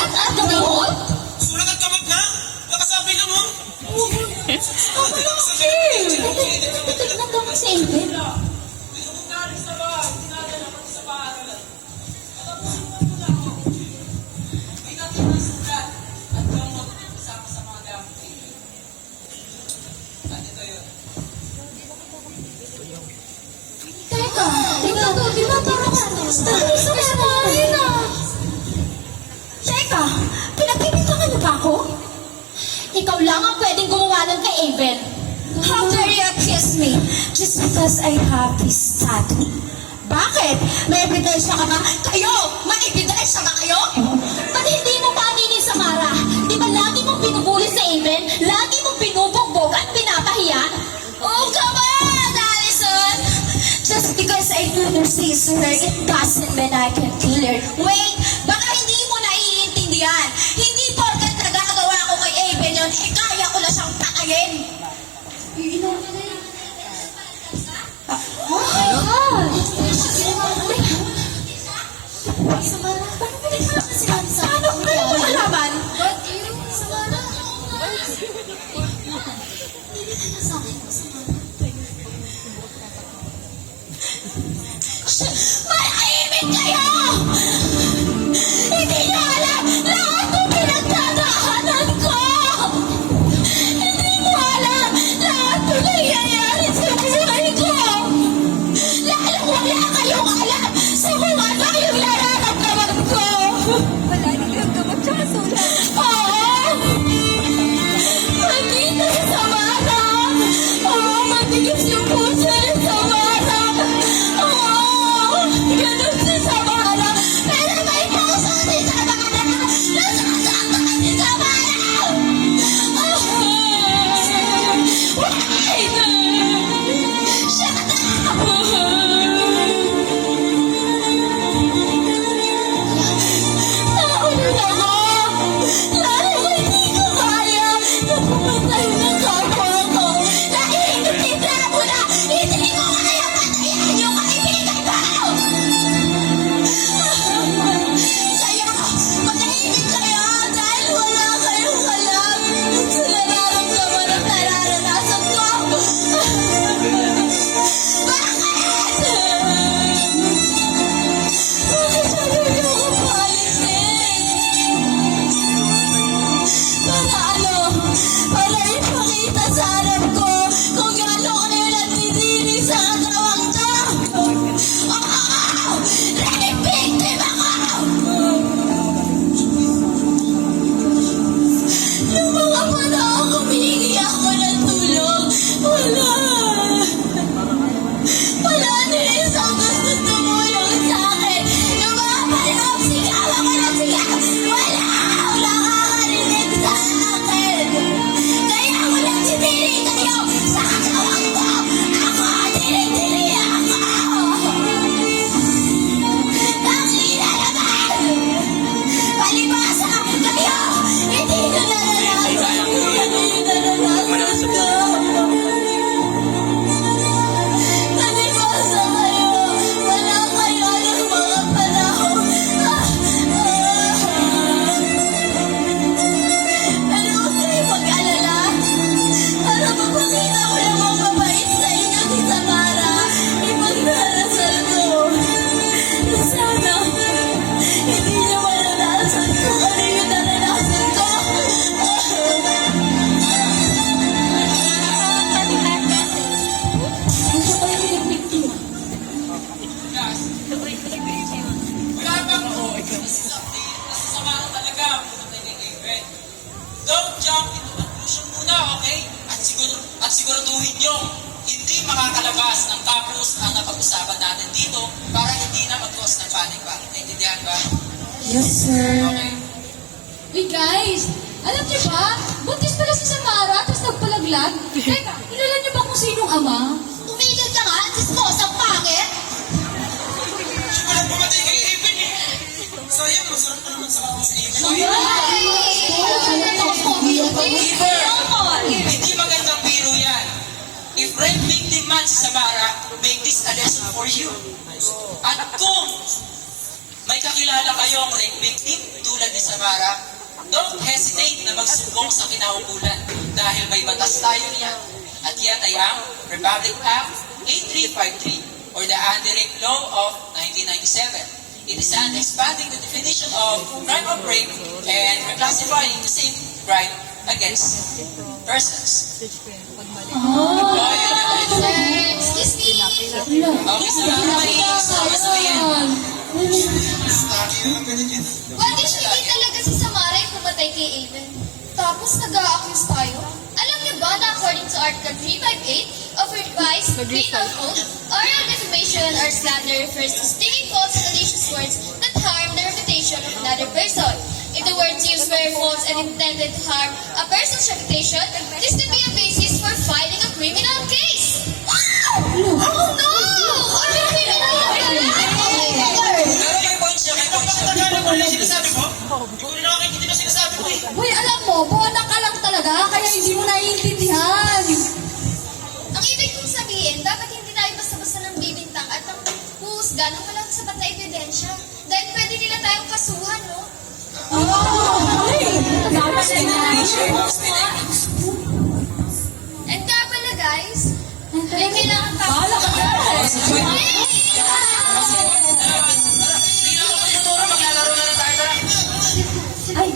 Sulat at gamot? Sulat at kamot na? Nakasabi lang mo? Pitik na gamot si Aiden. Teka, di ba parang sa bahay na? Teka, pinagpipintangan niyo ba ako? Ikaw lang ang pwedeng gumawa ng kay Aiden. How dare you accuse me just because I have this tattoo? Bakit? May ebidensya ka ba? Kayo! May ebidensya ba kayo? Ba't hindi mo pa aminin sa Mara? Di ba lagi mong binubuli sa Aiden? Lagi mong binubugbog at pinapahiya? Oh, come on, Allison! Just because I do the sister, it doesn't mean I can kill her. Wait! Baka hindi mo naiintindihan. Hindi porkat nagagawa ko kay Aiden yun, eh kaya ko na siyang patayin. Iinom ka na yan. Oh my God! Paano kayo malaman? Malahimik kayo! Hindi niyo alam lahat ng pinagdadaanan ko! Hindi mo alam lahat ng nangyayari sa buhay ko! Lalong wala kayong alam sa kung ano yung nararamdaman ko! Wala nilang gamot tsaka sulat. Oo! Nandito si Samara! Oo, matigas yung puso ni Samara! Oo! Ganun si Samara! Pero may puso si Samara! Nasasaktan si Samara! Wait! Shut up! Naulog ako! Lalo hindi ko kaya na pumatay ng kapwa ko! Naiintindihan mo na hindi ko kaya patayin yung kaibigan ko! Kaya manahimik kayo dahil wala kayong alam sa nararamdaman at nararanasan ko! Bakit? Bakit sabi niyo ako paalisin? Para ano? Para ipakita sa harap ko kung gaano ko na yung nagtitinig sa katawang ko! Oo! Rape victim ako! Yung mga panahon humingi ako ng tulong, wala! Wala din isang gusto tumulong sa akin. Yung mga panahon sigaw ako ng sigaw, wala akong nakakarinig sa akin. Kaya ako nagtitinig kayo sa katawang ko. Ako, tinig-tinig ako. Tangina naman! Palibasa kayo! Hindi ko naranasan kung ano yung naranasan ko. Palibasa kayo! Wala kayo ng mga panahon. Pero huwag kayo mag-alala. Para mapakita ko lang ang mabait sa inyo ni Samara. Ipagdarasal ko. Na sana hindi niyo maranasan kung ano yung naranasan ko. Gusto ko yung nagpiktima. Wala bang nasasama ka talaga ang pumatay kay Aiden. Don't jump into conclusion muna, okay? At siguraduhin nyo, hindi makakalabas ng tapos ang napag-usapan natin dito para hindi na mag-cause ng panic ba? Naintindihan ba? Yes, sir. Okay. Wait guys, alam niyo ba? Buntis pala si Samara tapos nagpalaglag. Teka, kilala niyo ba kung sinong ama? Tumigil ka nga, disposang pangit! Siya pala pumatay kay Aiden eh. Sayang, masarap pa naman sa ako sa Aiden. Hindi magandang biro yan. If rape victim man si Samara, make this a lesson for you. At kung may kakilala kayong rape victim tulad ni Samara, Samara, don't hesitate na magsumbong sa kinaukulan dahil may batas tayo niyan. At yan ay ang Republic Act 8353 or the Anti-Rape Law of 1997. It is an expanding the definition of crime of rape and reclassifying the same crime against persons. Sir, excuse me. Okay, sa mga may sabi-sabihin. What if hindi talaga si Samara yung pumatay kay Aven? Tapos nag-a-accuse tayo? Alam niyo ba na according to Article 358 of Revised Penal Code, oral defamation or slander refers to stinging false and malicious words that harm the reputation of another person. If the words used were false and intended to harm a person's reputation, this could be a basis for filing a criminal case. Wow! Oh no! A criminal case! Pero may point siya, may point siya. Ano mo yung sinasabi mo? Kung hindi nakakintindi na sinasabi mo eh. Uy, alam mo, buwanak ka lang talaga, kaya hindi mo naiintindihan. Ang ibig kong sabihin, dapat hindi tayo basta-basta ng bibintang at ng huhusga ng walang sapat na ebidensya. Dahil pwede nila tayong kasuhan, no? And nga pala, guys, may kailangan pa. Bahala ka na. Hindi na ako magtuturo, maglalaro na lang tayo. Ay,